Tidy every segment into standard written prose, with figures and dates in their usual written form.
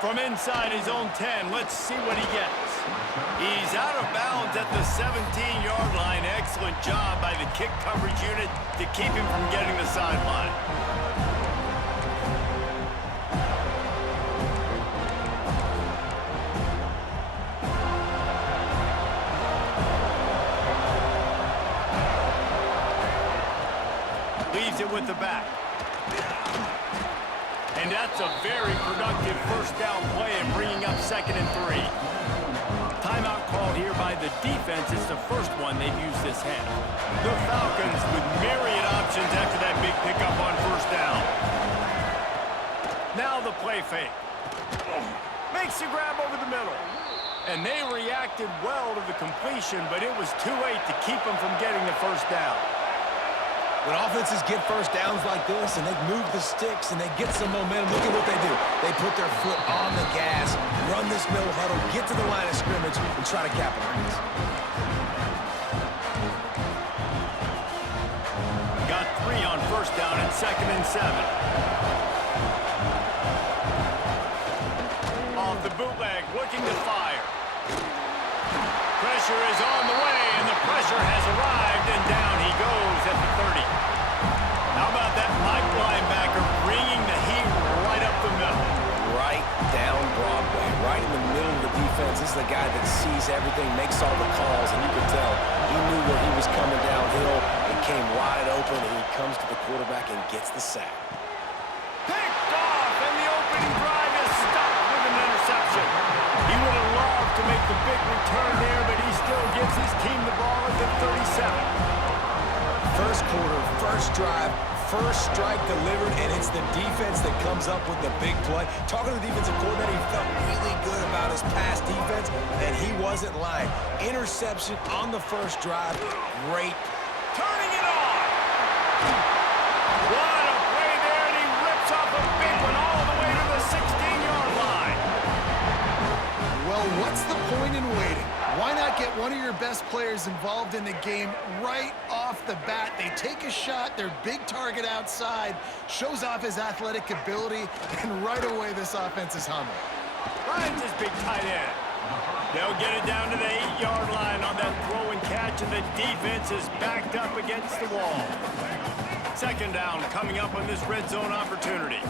From inside his own 10, let's see what he gets. He's out of bounds at the 17-yard line. Excellent job by the kick coverage unit to keep him from getting the sideline. Leaves it with the back. And that's a very productive first down play and bringing up 2nd and 3. Timeout called here by the defense. It's the first one they've used this half. The Falcons with myriad options after that big pickup on first down. Now the play fake. Makes the grab over the middle. And they reacted well to the completion, but it was too late to keep them from getting the first down. When offenses get first downs like this and they move the sticks and they get some momentum, look at what they do. They put their foot on the gas, run this no huddle, get to the line of scrimmage, and try to capitalize. Got 3 on first down and 2nd and 7. Off the bootleg, looking to fire. Pressure is on the way, and the pressure has arrived, and down he goes at the 30. How about that Mike linebacker bringing the heat right up the middle? Right down Broadway, right in the middle of the defense. This is the guy that sees everything, makes all the calls, and you can tell he knew where he was coming downhill. It came wide open, and he comes to the quarterback and gets the sack. Picked off, and the opening drive is stopped with an interception. He would have loved to make the big return there, but he still gives his team the ball at the 37. First quarter, first drive, first strike delivered, and it's the defense that comes up with the big play. Talking to the defensive coordinator, he felt really good about his pass defense, and he wasn't lying. Interception on the first drive, great. Turning it on! What a play there, and he rips off a big one all the way to the 16-yard line. Well, what's the point in waiting? Why not get one of your best players involved in the game right off the bat? They take a shot, their big target outside, shows off his athletic ability, and right away this offense is humming. Finds his big tight end. They'll get it down to the 8-yard line on that throw and catch, and the defense is backed up against the wall. 2nd down coming up on this red zone opportunity.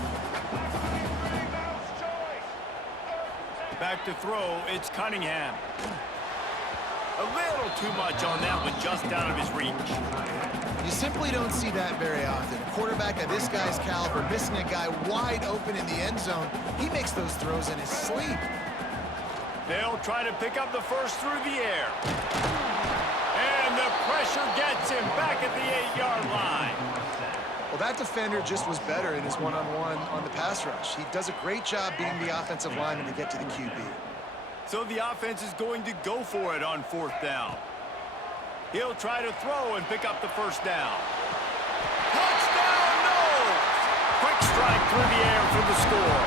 Back to throw, it's Cunningham. A little too much on that one, just out of his reach. You simply don't see that very often. A quarterback of this guy's caliber missing a guy wide open in the end zone. He makes those throws in his sleep. They'll try to pick up the first through the air. And the pressure gets him back at the 8-yard line. Well, that defender just was better in his one-on-one on the pass rush. He does a great job being the offensive lineman to get to the QB. So the offense is going to go for it on 4th down. He'll try to throw and pick up the first down. Touchdown, no! Quick strike through the air for the score.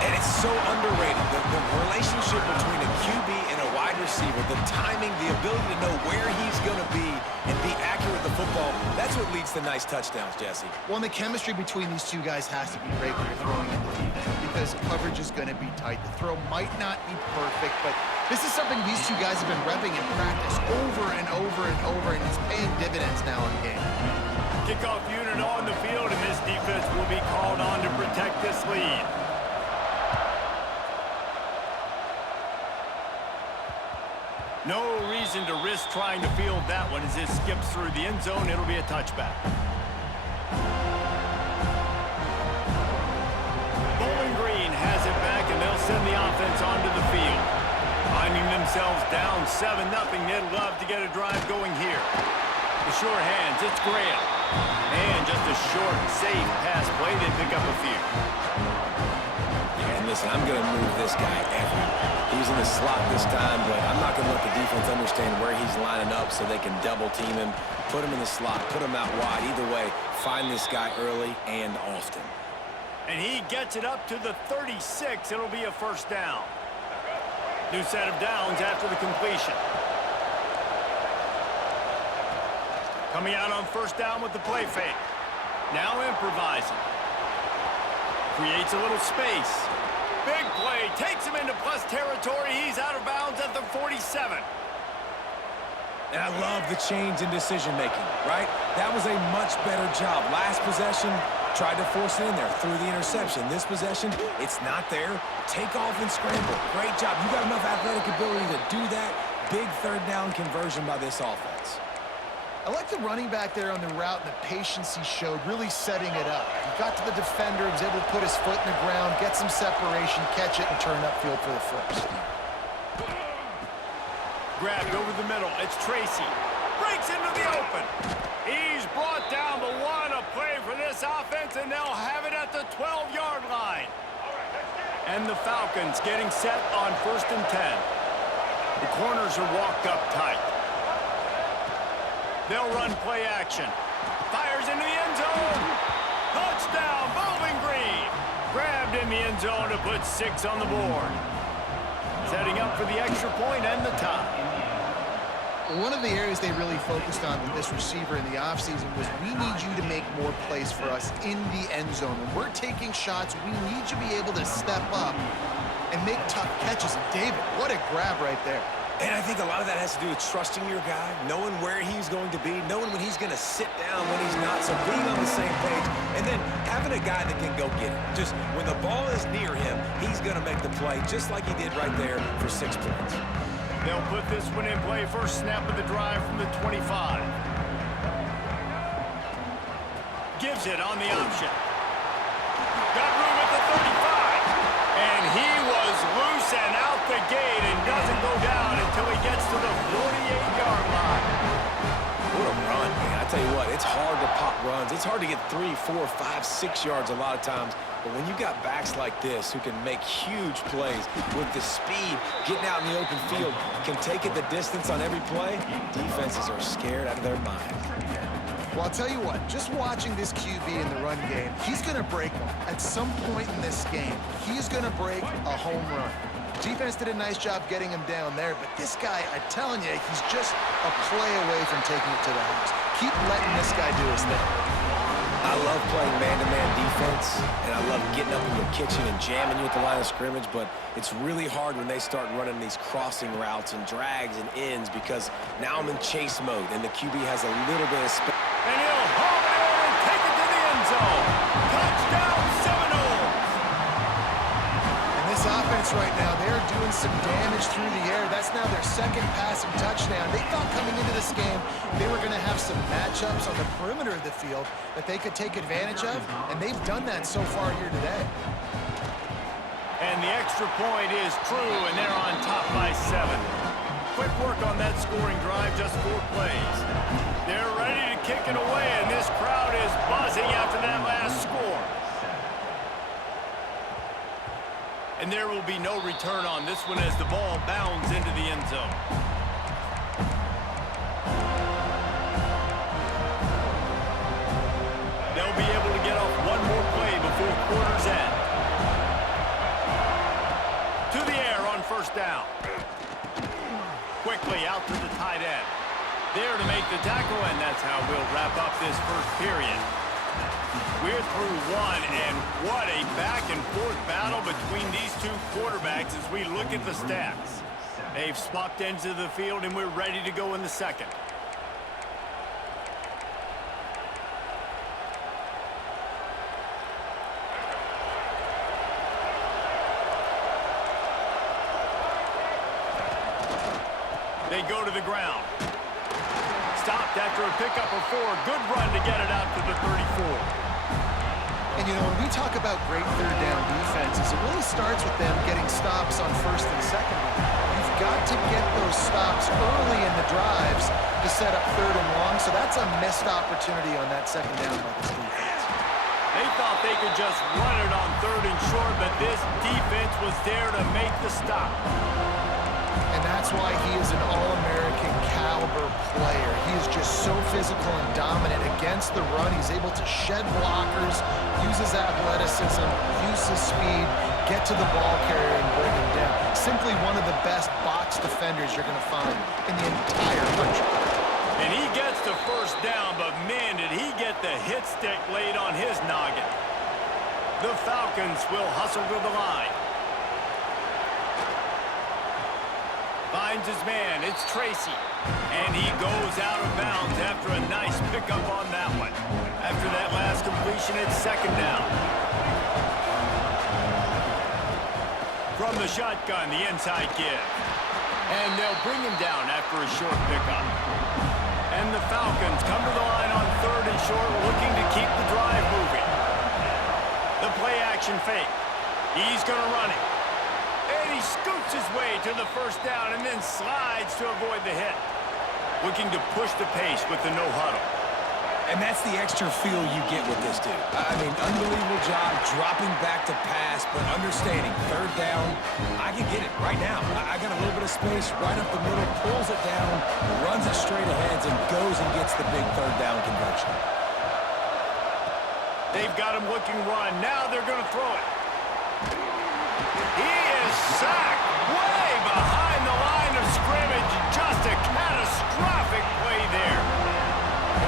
And it's so underrated, the relationship between a QB and a wide receiver, the timing, the ability to know where he's going to be and be accurate with the football, that's what leads to nice touchdowns, Jesse. Well, and the chemistry between these two guys has to be great when you're throwing in the defense because coverage is going to be tight. The throw might not be perfect, but this is something these two guys have been repping in practice over and over and over, and it's paying dividends now in game. Kickoff unit on the field, and this defense will be called on to protect this lead. No reason to risk trying to field that one as it skips through the end zone. It'll be a touchback. Bowling Green has it back, and they'll send the offense onto the field. Finding themselves down 7-0, they'd love to get a drive going here. The short hands, it's Graham. And just a short, safe pass play. They pick up a few. And listen, I'm going to move this guy everywhere. He's in the slot this time, but I'm not going to let the defense understand where he's lining up so they can double team him, put him in the slot, put him out wide. Either way, find this guy early and often. And he gets it up to the 36. It'll be a first down. New set of downs after the completion. Coming out on first down with the play fake. Now improvising. Creates a little space. Big play. Takes him into plus territory. He's out of bounds at the 47. And I love the change in decision-making, right? That was a much better job. Last possession, tried to force it in there, threw the interception. This possession, it's not there. Take off and scramble. Great job. You got enough athletic ability to do that. Big third down conversion by this offense. I like the running back there on the route and the patience he showed, really setting it up. He got to the defender, was able to put his foot in the ground, get some separation, catch it, and turn upfield for the first. Grabbed over the middle. It's Tracy. Breaks into the open. He's brought down, but what a play for this offense, and they'll have it at the 12-yard line. And the Falcons getting set on 1st and 10. The corners are walked up tight. They'll run play action. Fires into the end zone. Touchdown, Bowling Green. Grabbed in the end zone to put 6 on the board. Setting up for the extra point and the tie. One of the areas they really focused on with this receiver in the offseason was we need you to make more plays for us in the end zone. When we're taking shots, we need you to be able to step up and make tough catches. And David, what a grab right there. And I think a lot of that has to do with trusting your guy, knowing where he's going to be, knowing when he's going to sit down, when he's not, so being on the same page, and then having a guy that can go get it. Just when the ball is near him, he's going to make the play, just like he did right there for 6 points. They'll put this one in play. First snap of the drive from the 25. Gives it on the option. Got room at the 35. And he was loose and out the gate and doesn't go down until he gets to the 48-yard line. What a run, man. I tell you what, it's hard to pop runs. It's hard to get 3, 4, 5, 6 yards a lot of times. But when you got backs like this who can make huge plays with the speed, getting out in the open field, can take it the distance on every play, defenses are scared out of their mind. Well, I'll tell you what, just watching this QB in the run game, he's going to break one. At some point in this game, he's going to break a home run. Defense did a nice job getting him down there, but this guy, I'm telling you, he's just a play away from taking it to the house. Keep letting this guy do his thing. I love playing man-to-man defense, and I love getting up in your kitchen and jamming you at the line of scrimmage, but it's really hard when they start running these crossing routes and drags and ends because now I'm in chase mode, and the QB has a little bit of space. And he'll haul it in and take it to the end zone. Touchdown, Seminoles. And this offense right now, they're doing some damage through the air. That's now their second passing touchdown. They thought coming into this game they were going to have some matchups on the perimeter of the field that they could take advantage of, and they've done that so far here today. And the extra point is true, and they're on top by 7. Quick work on that scoring drive, just 4 plays. They're ready to kick it away, and this crowd is buzzing after that last score. And there will be no return on this one as the ball bounds into the end zone. They'll be able to get off one more play before quarter's end. To the air on first down. Quickly out to the tight end. There to make the tackle, and that's how we'll wrap up this first period. We're through one, and what a back-and-forth battle between these two quarterbacks as we look at the stats. They've swapped ends of the field, and we're ready to go in the second. They go to the ground. Stopped after a pickup of 4. Good run to get it out to the 34. And, you know, when we talk about great third down defenses, it really starts with them getting stops on first and second. You've got to get those stops early in the drives to set up third and long, so that's a missed opportunity on that second down by this defense. They thought they could just run it on third and short, but this defense was there to make the stop. And that's why he is an All-American caliber player. He is just so physical and dominant against the run. He's able to shed blockers, use his athleticism, use his speed, get to the ball carrier and bring him down. Simply one of the best box defenders you're going to find in the entire country. And he gets the first down, but man, did he get the hit stick laid on his noggin. The Falcons will hustle to the line. finds his man. It's Tracy. And he goes out of bounds after a nice pickup on that one. After that last completion, it's second down. From the shotgun, the inside give. And they'll bring him down after a short pickup. And the Falcons come to the line on third and short, looking to keep the drive moving. The play-action fake. He's going to run it. And he scoots his way to the first down and then slides to avoid the hit. Looking to push the pace with the no huddle. And that's the extra feel you get with this dude. I mean, unbelievable job dropping back to pass, but understanding third down, I can get it right now. I got a little bit of space right up the middle, pulls it down, runs it straight ahead, and goes and gets the big third down conversion. They've got him looking run. Now they're going to throw it. He is sacked way behind the line of scrimmage. Just a catastrophic play there.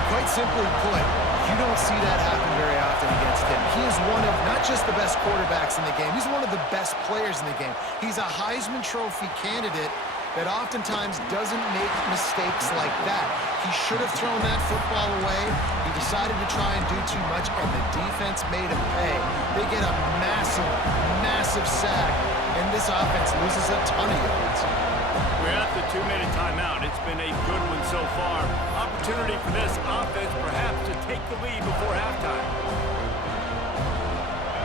Quite simply put, you don't see that happen very often against him. He is one of not just the best quarterbacks in the game, he's one of the best players in the game. He's a Heisman Trophy candidate that oftentimes doesn't make mistakes like that. He should have thrown that football away. He decided to try and do too much, and the defense made him pay. They get a massive, massive sack, and this offense loses a ton of yards. We're at the 2-minute timeout. It's been a good one so far. Opportunity for this offense perhaps to take the lead before halftime.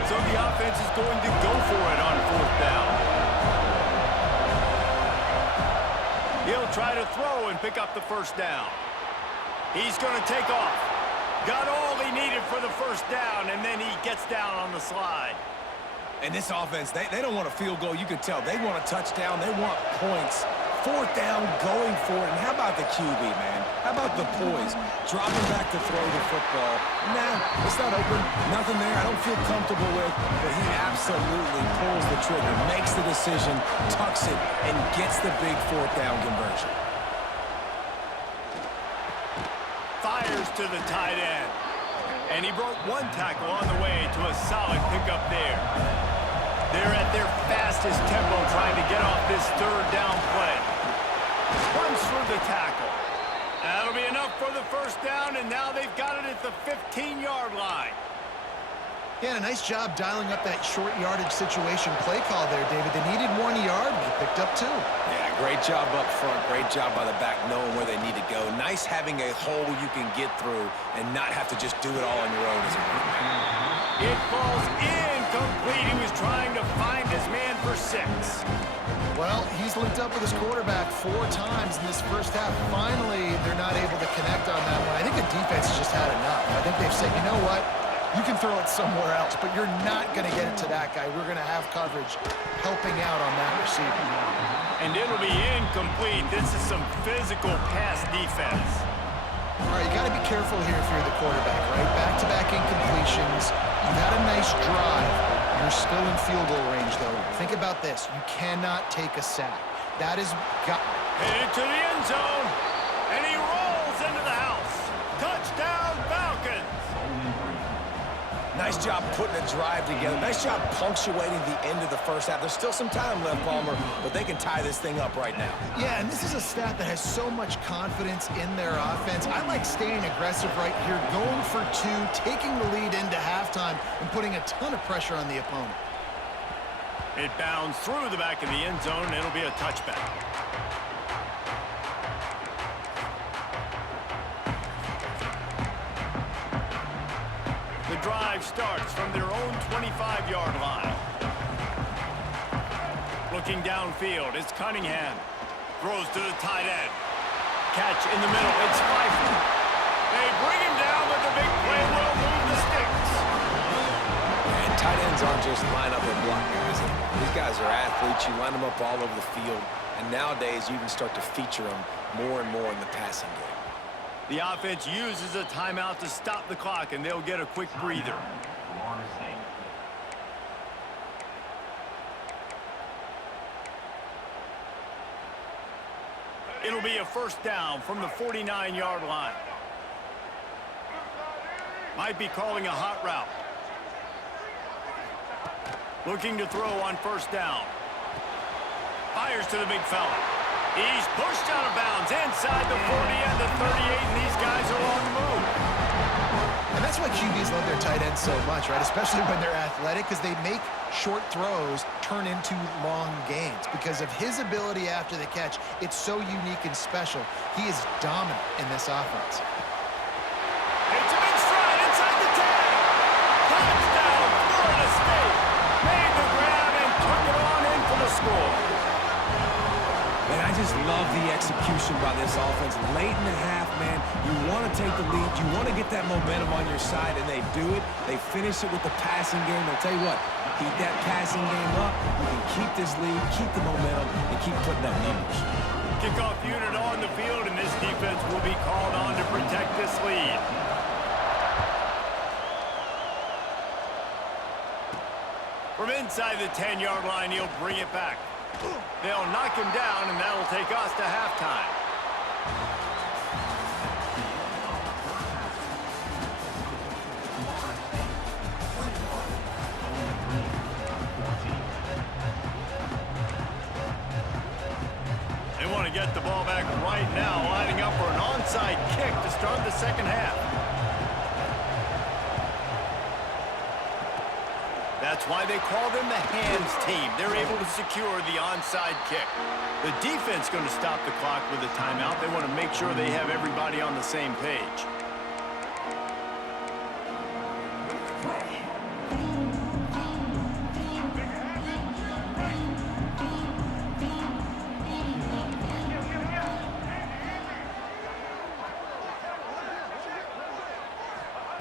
So the offense is going to go for it on fourth down. He'll try to throw and pick up the first down. He's going to take off. Got all he needed for the first down, and then he gets down on the slide. And this offense, they don't want a field goal. You can tell. They want a touchdown. They want points. Fourth down, going for it. And how about the QB, man? How about the poise? Dropping back to throw the football. Nah, it's not open. Nothing there I don't feel comfortable with. But he absolutely pulls the trigger, makes the decision, tucks it, and gets the big fourth down conversion. Fires to the tight end. And he broke one tackle on the way to a solid pickup there. They're at their fastest tempo trying to get off this third down play. Runs through the tackle. That'll be enough for the first down, and now they've got it at the 15-yard line. Yeah, a nice job dialing up that short yardage situation play call there, David. They needed 1 yard, and he picked up 2. Yeah, great job up front. Great job by the back knowing where they need to go. Nice having a hole you can get through and not have to just do it all on your own as a running back. It falls incomplete. He was trying to find his man for 6. Well, he's linked up with his quarterback 4 times in this first half. Finally, they're not able to connect on that one. I think the defense has just had enough. I think they've said, you know what? You can throw it somewhere else, but you're not going to get it to that guy. We're going to have coverage helping out on that receiver. And it'll be incomplete. This is some physical pass defense. All right, you got to be careful here if you're the quarterback, right? Back-to-back incompletions. You've had a nice drive. You're still in field goal range, though. Think about this. You cannot take a sack. That is got... Headed to the end zone, and he rolls into the house. Touchdown, Falcons! Nice job putting a drive together. Nice job punctuating the end of the first half. There's still some time left, Palmer, but they can tie this thing up right now. Yeah, and this is a staff that has so much confidence in their offense. I like staying aggressive right here, going for 2, taking the lead into halftime, and putting a ton of pressure on the opponent. It bounds through the back of the end zone, and it'll be a touchback. The drive starts from their own 25-yard line. Looking downfield, it's Cunningham. Throws to the tight end. Catch in the middle, it's Pfeiffer. They bring him down, but the big play will move the sticks. And tight ends aren't just line up and block guys. These guys are athletes. You line them up all over the field. And nowadays, you can start to feature them more and more in the passing game. The offense uses a timeout to stop the clock, and they'll get a quick breather. It'll be a first down from the 49-yard line. Might be calling a hot route. Looking to throw on first down. Fires to the big fella. He's pushed out of bounds inside the 40 and the 38, and these guys are on the move. And that's why QBs love their tight ends so much, right? Especially when they're athletic, because they make short throws turn into long gains. Because of his ability after the catch, it's so unique and special. He is dominant in this offense. It's a big stride inside the 10. Touchdown, Florida State. Made the grab and took it on in for the score. Man, I just love the execution by this offense. Late in the half, man, you want to take the lead. You want to get that momentum on your side, and they do it. They finish it with the passing game. I'll tell you what, keep that passing game up. You can keep this lead, keep the momentum, and keep putting up numbers. Kickoff unit on the field, and this defense will be called on to protect this lead. From inside the 10-yard line, he'll bring it back. They'll knock him down, and that'll take us to halftime. They want to get the ball back right now, lining up for an onside kick to start the second half. That's why they call them the hands team. They're able to secure the onside kick. The defense going to stop the clock with a timeout. They want to make sure they have everybody on the same page.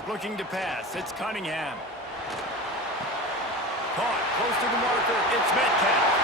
Looking to pass. It's Cunningham. Caught close to the marker. It's Metcalf.